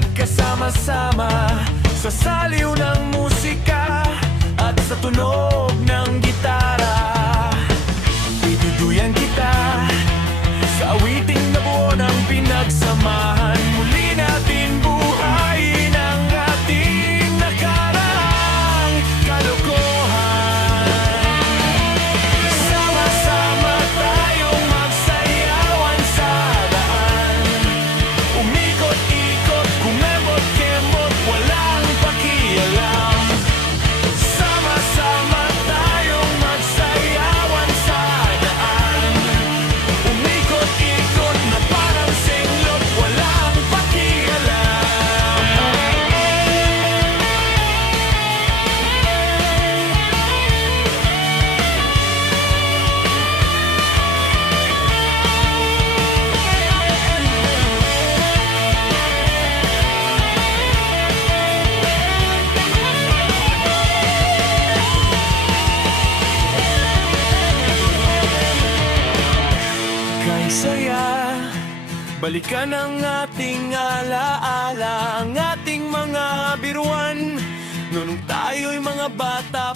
magkasama-sama sa saliw ng musika at sa tunog ng gitara. Ituduyan kita sa awiting nabuo ng pinagsamahan. Muli natin buhayin ang ating nakaraang kalokohan. Sama-sama tayong magsayawan sa daan, umikot-ikot, kumembot-kembot, walang pakialam. Sama-sama tayong magsayawan sa daan, umikot-ikot na parang singlot, walang pakialam. Kay saya, balikan ang ating alaala, ang ating mga biruan. Noong tayo'y mga bata